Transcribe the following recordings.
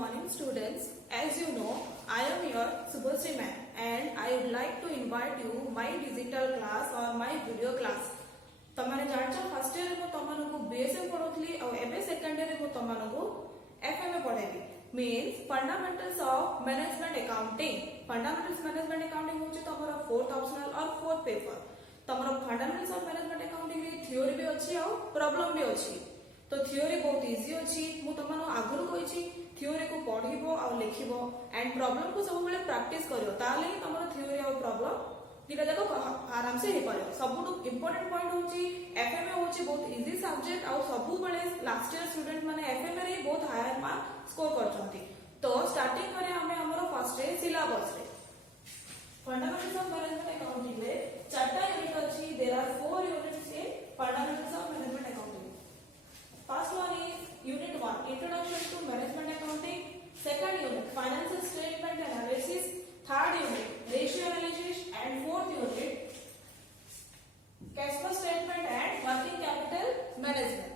morning students. As you know, I am your Subhasri ma'am and I would like to invite you my digital class or my video class. तमाने जानचो first year को तमानो को BSA पढोथली और एबे second year को तमानो को एफएमए पढेबी means fundamentals of management accounting. Fundamentals management accounting होची तमरो फोर्थ ऑप्शनल और फोर्थ पेपर. तमरो फंडामेंटल्स ऑफ मैनेजमेंट अकाउंटिंग रे थ्योरी भी अछि और प्रॉब्लम भी अछि. तो थ्योरी बहुत इजी अछि. मु तमनो आगुर कहिछि थ्योरी को पढिबो और लिखिबो एंड प्रॉब्लम को सब बेले प्रैक्टिस करियो ताले ही तमरो थ्योरी और प्रॉब्लम दिटा जाको आराम से हे पारे. सबुटु इंपोर्टेंट पॉइंट होची एफएमए होची बहुत इजी सब्जेक्ट और सबु बेले लास्ट ईयर स्टूडेंट माने एफएमए रे बहुत हायर मार्क स्कोर करछंती. तो स्टार्टिंग करे हमें हमरो फर्स्ट रे सिलेबस रे फंडामेंटल्स ऑफ मैनेजमेंट अकाउंटिंग रे चारटा यूनिट अछि. There are 4 units in fundamentals of management accounting. First one is Unit 1, Introduction to Management Accounting. Second unit, Financial Statement Analysis. Third unit, Ratio Analysis. And fourth unit, Cash Flow Statement and Working Capital Management.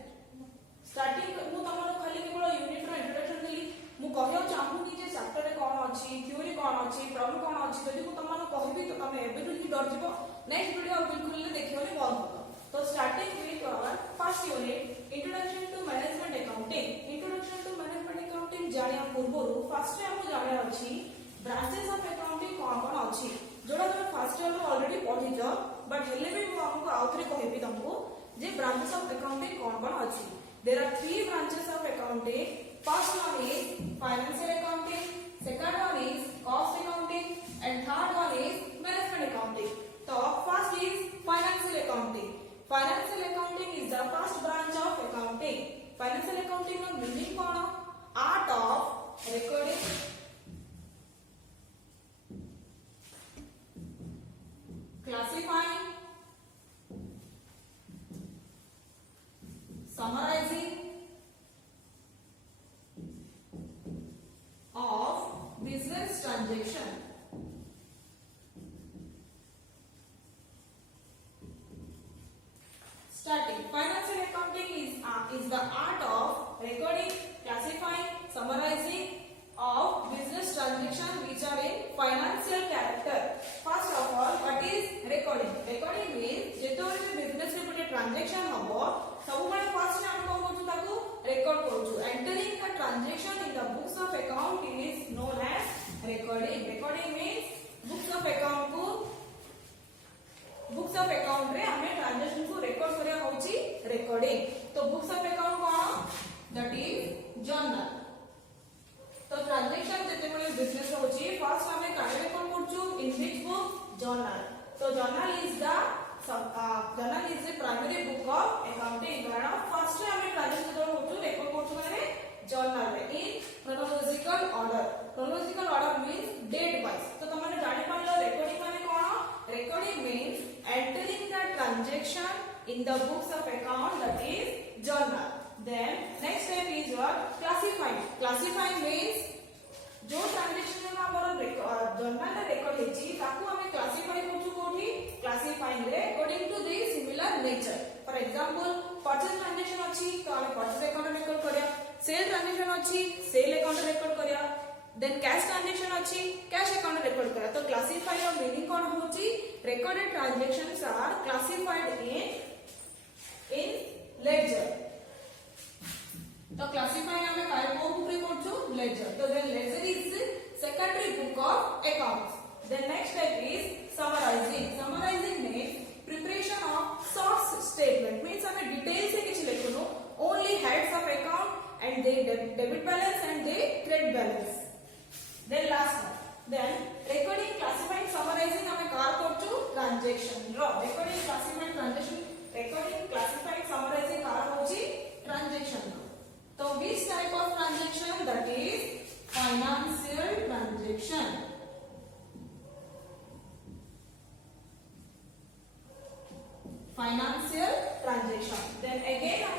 Starting मु तमरो खाली केवल unit रो introduction देली. मु कहयो चाहूनी जे chapter रे कोन अछि, theory कोन अछि, problem कोन अछि. जदि मु तमरो कहबी तो तमे एबे ही डर जिवो. नेक्स्ट वीडियो बिल्कुल देखियोनी बंद हो. तो starting with our first unit introduction to management accounting. Introduction to management accounting जानिया पूर्वरु फर्स्ट रे हम जानिया अछि ब्रांचेस ऑफ अकाउंटिंग कोन कोन अछि. जोडा तुम फर्स्ट ईयर रो ऑलरेडी पढिजो बट हेले भी मु हमको आउथरे कहबी तुमको जे ब्रांचेस ऑफ अकाउंटिंग कोन कोन अछि. There are 3 branches of accounting. First one is financial accounting, second one is cost accounting and third one is management accounting. तो first is financial accounting. Financial accounting is the first branch of accounting. Financial accounting का meaning कौन? Art of recording, classifying, summarizing of business transaction. Starting, financial accounting is the art of recording, classifying, summarizing of business transactions which are in financial character. First of all, what is recording? Recording means जेतोरे business रे गोटे transaction हबो सब बेले first हम कोन करछु ताकू record करछु. Entering the transaction in the books of account is known as recording. Recording means books of account को books of account रे हमें ट्रांजैक्शन को रिकॉर्ड करिया होची रिकॉर्डिंग. तो बुक्स ऑफ अकाउंट कोन दैट इज जर्नल. तो ट्रांजैक्शन जते बेले बिजनेस होची फर्स्ट हमें काहे रिकॉर्ड करछु इन विच बुक जर्नल. तो journal is the primary book of accounting. कारण फर्स्ट हमें ट्रांजैक्शन जो होछु रिकॉर्ड करछु माने जर्नल रे in chronological order. Chronological order means date wise. तो तमने जानि पालो रिकॉर्डिंग माने कोन. Recording means entering the transaction in the books of account, that is journal. Then next step is what? Classifying. Classifying means जो transaction में हमर journal रे record हेची ताकू हमें classify करछु कोठी classifying रे according to the similar nature. For example, purchase transaction अछि तो हमें purchase account record करिया. Sale transaction अछि sale account record करिया. Then cash transaction अछि cash account record करा. तो classify रो meaning कोन होची recorded transactions are classified in ledger. तो classify हमें काय को बुक रे करछु ledger. तो then ledger is secondary book of accounts. Then next step is summarizing. Summarizing means preparation of short statement. means हमें detail से किछ लिखनो only heads of account and they debit balance and they credit balance. Then last one. Then recording, classifying, summarizing हमें car करछु transaction रो. recording, classifying, transaction, recording, classifying, summarizing car होची transaction रो. तो which type of transaction? That is financial transaction. Financial transaction. Then again I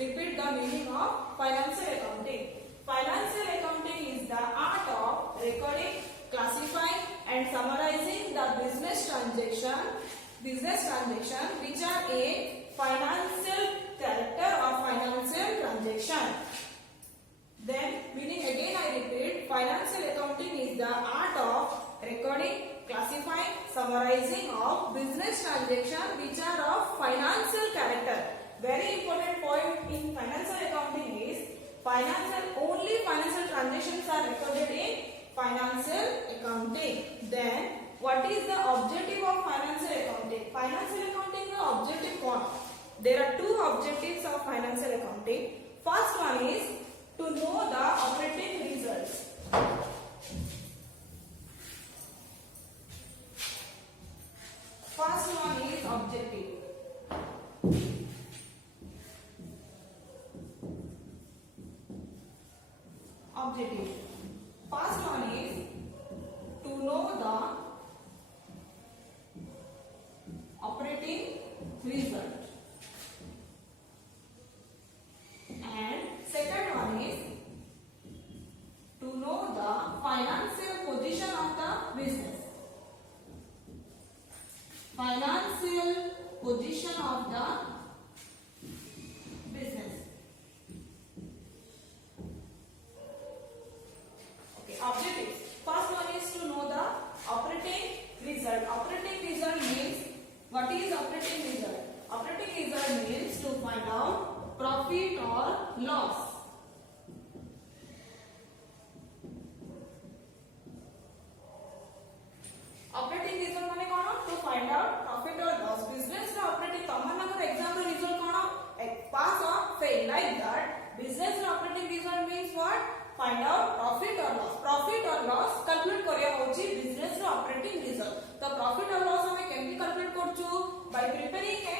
repeat the meaning of financial accounting. Financial accounting is the art of recording, classifying and summarizing the business transaction which are in financial character or financial transaction. Then meaning again I repeat financial accounting is the art of recording, classifying, summarizing of business transactions which are of financial character. Very important point in financial accounting is only financial transactions are recorded in financial accounting. Then what is the objective of financial accounting? Financial accounting is objective one. There are two objectives of financial accounting. First one is to know the operating results. First one is objective. Objective. First one is to know the operating result. And second one is to know the financial position of the business. Financial position of the business. Okay, objectives. First one is to know the operating result. Operating result means, what is operating result? Operating result means to find out profit or loss. Operating result माने कौन? To find out profit or loss. Business का operating तमन्ना का example result कौन? Pass or fail, like that. Business का operating result means what? Find out profit or loss. Profit or loss calculate करिया होची business का operating result. तो profit or loss हमें केमती calculate करचु? By preparing a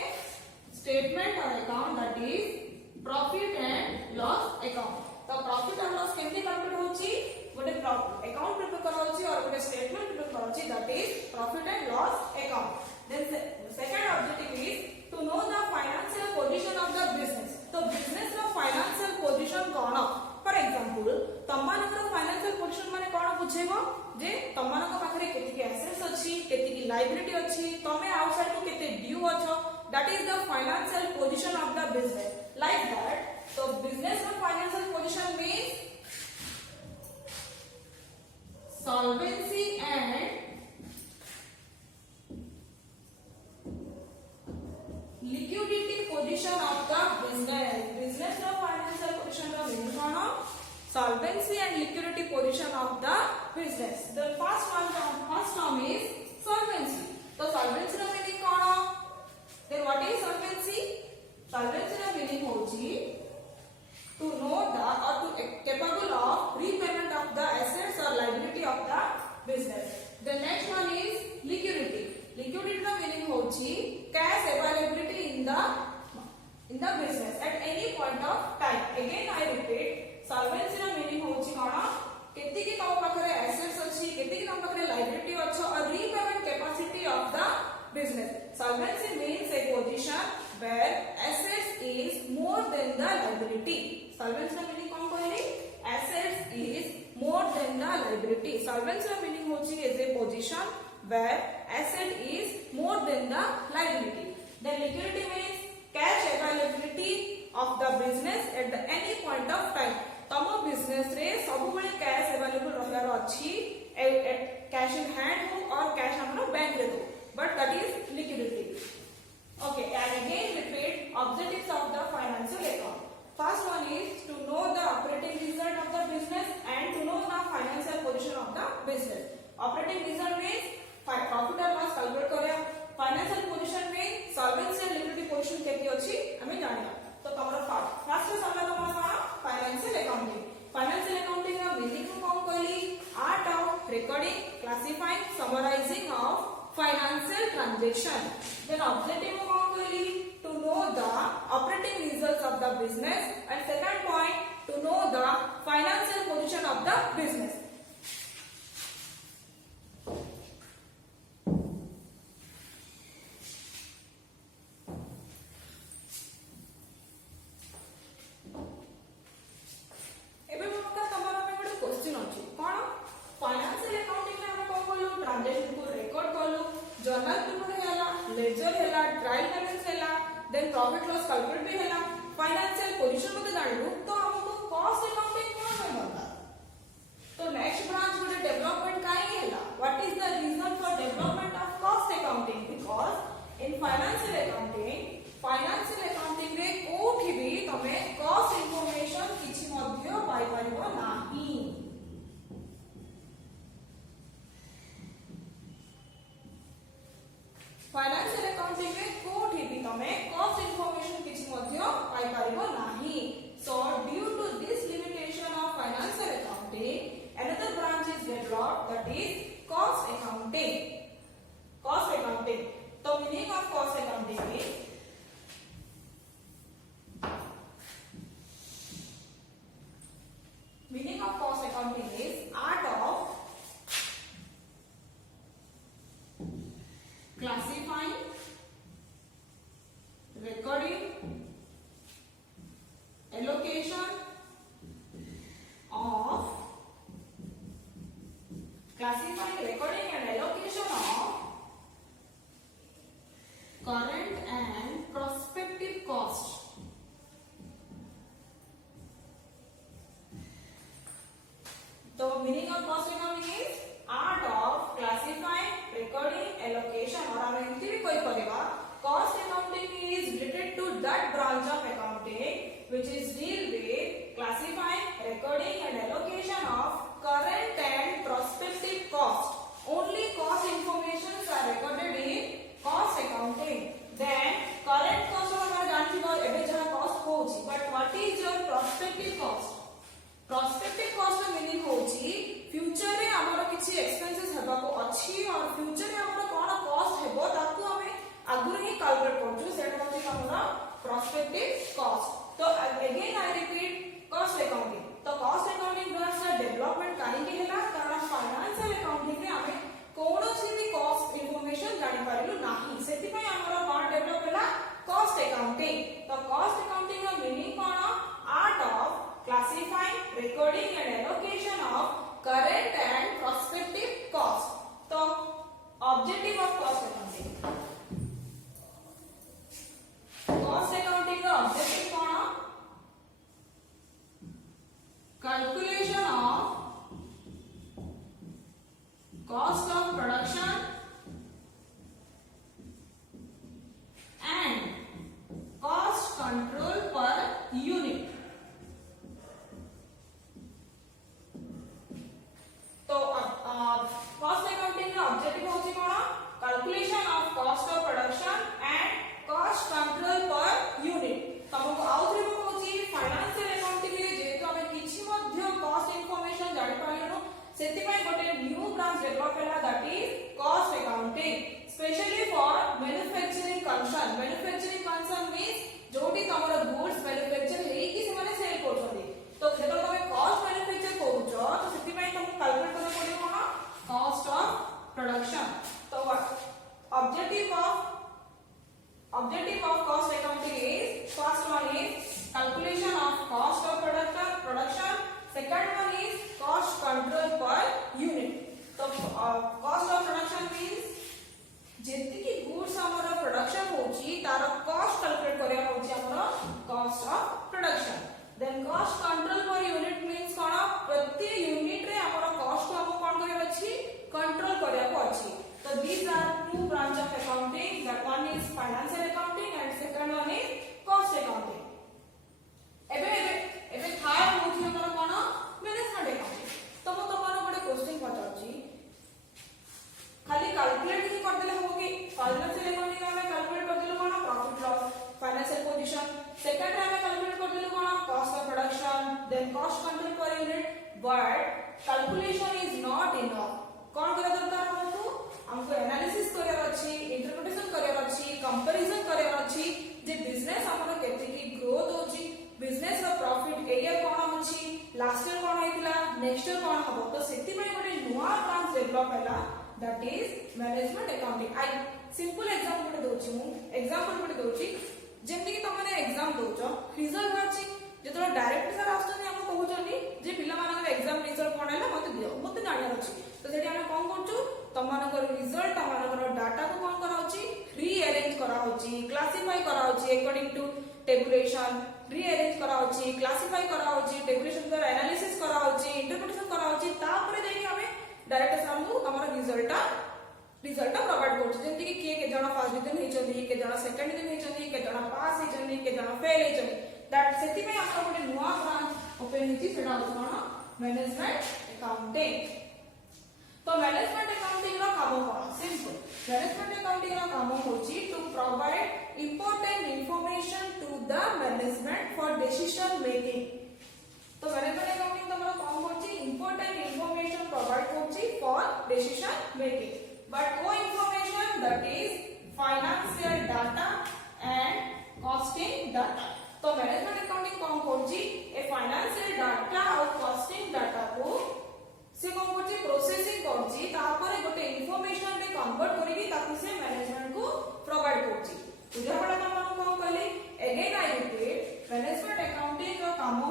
statement or account, that is profit and loss account. तो profit and loss केमती calculate होची? गोटे account prepare करा होची और गोटे statement prepare करा होची, that is profit and loss account. Then second objective is to know the financial position of the business. तो business का financial position कौन? For example, तम्मानकर financial position माने कौन बुझेबो? जे तम्मानकर पाखरे केतिकी assets अछि, केतिकी liability अछि, तमे outside to केते due अछो, that is the financial position of the business. Like that, so business का financial position means solvency and liquidity position of the business. Business का financial position का meaning कौन? Solvency and liquidity position of the business. The first term is solvency. तो solvency का meaning कौन? Then what is solvency? Solvency का meaning होची to know the or to capable of repayment of the assets or liability of the business. The next one is liquidity. Liquidity का meaning होची cash availability in the business at any point of time. Again I repeat, solvency का meaning होची कौन? केतिकी तम पाखरे assets अछि, केतिकी तम पाखरे liability अछि और repayment capacity of the business. Solvency means a position where assets is more than the liability. Solvency का meaning कौन कहली? Assets is more than the liability. Solvency का meaning होची is a position where asset is more than the liability. Then liquidity means cash availability of the business at the any point of time. तम business रे सब बळे cash available रहयार अछि, cash in hand हो और cash हमरो bank रे हो, but that is liquidity. Okay, and again repeat objectives of the financial account. First one is to know the operating result of the business and to know the financial position of the business. Operating result means profit or loss calculate करिया. Financial position means solvency and liquidity position केति अछि हमें जानिया. तो तमरो first समझ तमरो कौन? Financial accounting. Financial accounting का meaning कौन कहली? Art of recording, classifying, summarizing of financial transaction. Then objective कौन कहली? To know the operating results of the business, and second point to know the financial position of the business. एबे मोका तमरा में गोटे question अछि कोन? Financial accounting में हम कोन बोलु? Transaction को रिकॉर्ड करलु, जर्नल पेपर हैला, लेजर हैला, ट्रायल बैलेंस हैला, देन प्रॉफिट लॉस कैलकुलेट भी हैला, फाइनेंशियल पोजीशन मते जानलु, तो हमको कॉस्ट अकाउंटिंग कोन में बनता? तो next classifying, recording and allocation of current and prospective cost. The meaning of cost accounting is art of classifying, recording, allocation or हम एमती भी कोई करेगा. Cost accounting is related to that branch of accounting which is deal with classifying, recording and allocation of current and prospective cost. Only cost informations are recorded in cost accounting. Then current cost हम जानती हो एबे जहाँ cost होची, but what is your prospective cost? Prospective cost ର meaning होची future रे हमर किछि expenses हेबा को अछि और future रे हमर कोन cost हेबो ताकू हमें आगुर ही कैलकुलेट करछु सेटा होची हमर prospective cost. तो again I repeat cost accounting. तो cost accounting branch ର development काहे के हैला कारण financial accounting रे हमें कोनोसी भी cost information जानि पारिलु नाही सेति पय हमर कोन डेवलप हैला cost accounting. तो cost accounting ର meaning cone art of classifying, recording and allocation of current and prospective cost. So objective of cost accounting. Cost accounting the objective कौन? Calculation of cost of production and cost control per unit. तो cost accounting का objective होची कोन calculation of cost of production and cost control per unit. तमको आउथरे को होची financial accounting रे जेतो हमें किछि मध्य cost information जानि पाइलु सेति पय गोटे न्यू ब्रांच डेवलप हैला that is cost accounting especially for manufacturing concern. Manufacturing concern means जोटी तमरो goods manufacture हेई कि से माने सेल करछथि. तो जेतो तमे cost manufacture करूछो तो सेति पय तमको कैलकुलेट करे पड़ियो कोन cost of production. So what objective of cost accounting is first one is calculation of cost of production, second one is cost control per unit. So cost of production means जेति की goods हमर production होची तार cost calculate करे होची हमर cost of production. Then cost control per unit means कोन प्रति unit रे हमर cost को हम कोन करे अछि control करे अछि. So these are two branch of accounting. That one is financial accounting and second one is cost accounting. एबे थर्ड होची हमर कोन मैनेजमेंट accounting. तो मो तमरो बडे क्वेश्चन पचाउची खाली कैलकुलेट ही कर देले होबो कि फाइनेंशियल accounting में कैलकुलेट कर देले कोन profit loss financial position. Second रे हमें कैलकुलेट कर देले कोन cost of production then cost control per unit. But calculation is not enough. कोन करे दरकार हमको एनालिसिस करियर अछि, इंटरप्रिटेशन करियर अछि, कंपैरिजन करियर अछि जे बिजनेस हमर केते की ग्रोथ होछि, बिजनेस रो प्रॉफिट एरिया कोन अछि, लास्ट ईयर कोन हेतिला, नेक्स्ट ईयर कोन हबो. तो सेति पय गोटे नुवा ब्रांच डेवलप हैला that is management accounting. I simple example दोछि मु एग्जांपल बडे दोछि जेंति कि तमने एग्जाम दोछो रिजल्ट अछि जेतरा डायरेक्ट सर आस्तनी हम कहउछनी जे पिला मानकर एग्जाम रिजल्ट कोन हैला मते दियो मते जानियार अछि. तो सेठी हम कोन करछु तमानकर रिजल्ट तमानकर डाटा को कोन करा होछि रीअरेंज करा होछि, क्लासिफाई करा होछि अकॉर्डिंग टू टेबुलेशन, रीअरेंज करा होछि, क्लासिफाई करा होछि, टेबुलेशन द्वारा एनालिसिस करा होछि, इंटरप्रिटेशन करा होछि. तापरे देही हमें डायरेक्ट सर हमहु हमर रिजल्ट प्रोवाइड करछु जेंति कि के जणा फर्स्ट डिवीजन हेचंदी, के जणा सेकंड डिवीजन हेचंदी, के जणा पास हेचंदी, के जणा फेल हेचंदी. दैट सेति में आपन गोटे नुवा ब्रांच ओपन हेछि सेटा होछि कोन मैनेजमेंट accounting. तो मैनेजमेंट accounting रो काम कोन सिंपल. मैनेजमेंट accounting रो काम होछि to provide important information to the management for decision making. तो मैनेजमेंट accounting तमरो काम होछि इंपोर्टेंट इंफॉर्मेशन प्रोवाइड करछि फॉर डिसीजन मेकिंग. बट वो information that is financial data and costing data. तो मैनेजमेंट accounting काम करछि ए फाइनेंशियल डाटा और कॉस्टिंग डाटा को से कोन करछि प्रोसेसिंग करछि तापर गोटे इंफॉर्मेशन रे कन्वर्ट करिकि ताकि से मैनेजमेंट को प्रोवाइड करछि. उदाहरण हम कोन कहले again I repeat management accounting रो काम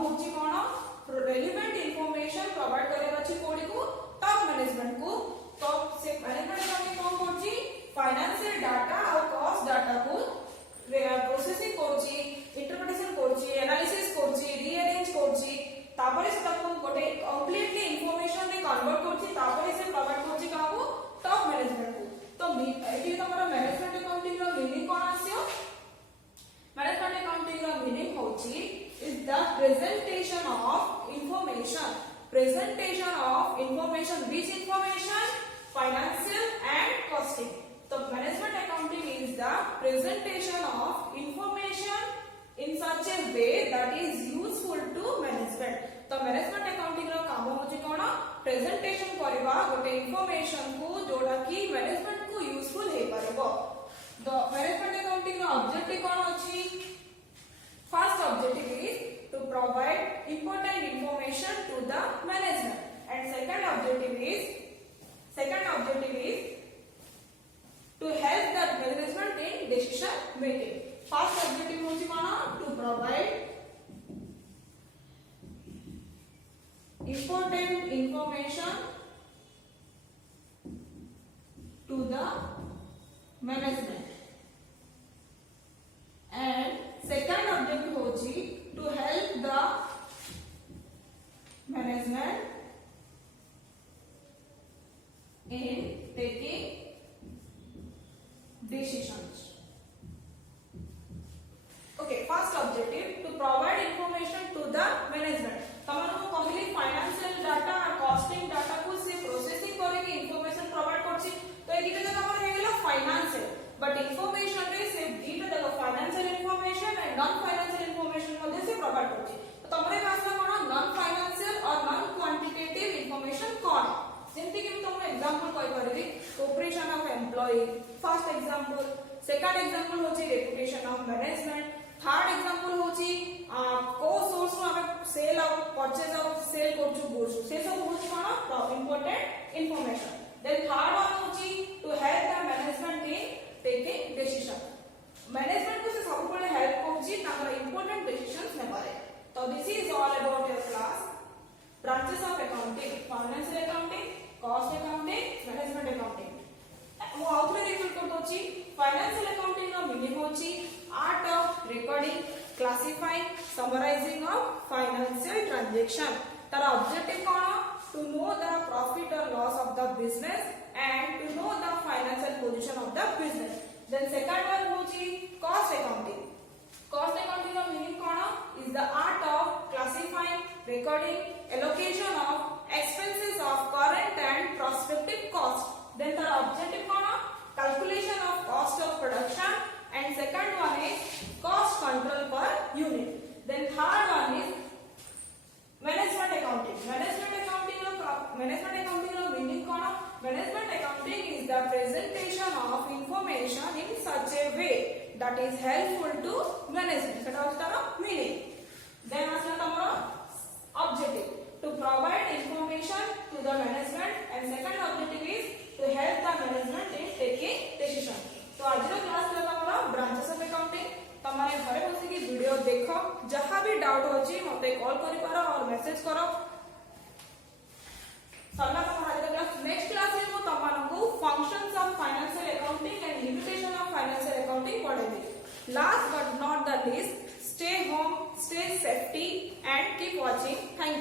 कन्वर्ट करछि तापर से प्रोवाइड करछि काहू टॉप मैनेजमेंट को तो एठी तमरा मैनेजमेंट अकाउंटिंग रो मीनिंग कोन आसियो मैनेजमेंट अकाउंटिंग रो मीनिंग होछि is the presentation of information which information financial and costing so management accounting is the presentation of information in such a way that is useful to management तो management accounting रो काम होची कोन presentation करबा गोटे information को जोडा कि management को useful हे परबो द मैनेजमेंट अकाउंटिंग रो ऑब्जेक्टिव कोन अछि first objective is to provide important information to the management and second objective is to help the management in decision making first objective होची कोन to provide important information to the management and second objective होची to help the management in taking decisions. Okay, first objective to provide information to the management. तमन को कहली financial data और costing data को से processing करे के information provide करछि तो ए दिटा तमन हे गेला फाइनेंशियल बट इंफॉर्मेशन रे से दिटा देखो financial information and non financial information मध्ये से प्रोवाइड करछि तो तमरे कासला कोन नॉन फाइनेंशियल और नॉन क्वांटिटेटिव इंफॉर्मेशन कोन जेंति कि तुम एग्जांपल कहि परबी operation of employ first example second example होछि reputation of management third example होछि को सोर्स नु हमें सेल और परचेज और सेल करछु बोलछु से सब होछि कोन important information then third one होछि to help the management in taking decision management को से सब पळे हेल्प करछि ताकर इंपोर्टेंट डिसीजंस नेबारे तो this is all about your class branches of accounting financial accounting cost accounting management accounting मु आउटले रिपीट कर दोछि फाइनेंशियल अकाउंटिंग रो मीनिंग होछि art of recording classifying summarising of financial transaction तार ऑब्जेक्टिव कोन टू नो द प्रॉफिट और loss of the business and to know the financial position of the business then second one होछि cost accounting रो meaning कोन is the art of classifying recording allocation of expenses of current and prospective cost then the objective kono calculation of cost of production and second one is cost control per unit then third one is management accounting no meaning kono management accounting is the presentation of information in such a way that is helpful to management that is the meaning then asla tamara objective to provide information to the management and second objective is to help the management in taking decision तो आज रो class रे हमरा branches of accounting तमारे घरे बसी की video देखो जहां भी डाउट होची मते कॉल करि पारो और मैसेज करो सरला तमारे क्लास नेक्स्ट क्लास रे मु तमानकु functions of financial accounting and limitation of financial accounting पढेबी last but not the least stay home stay safety and keep watching thank you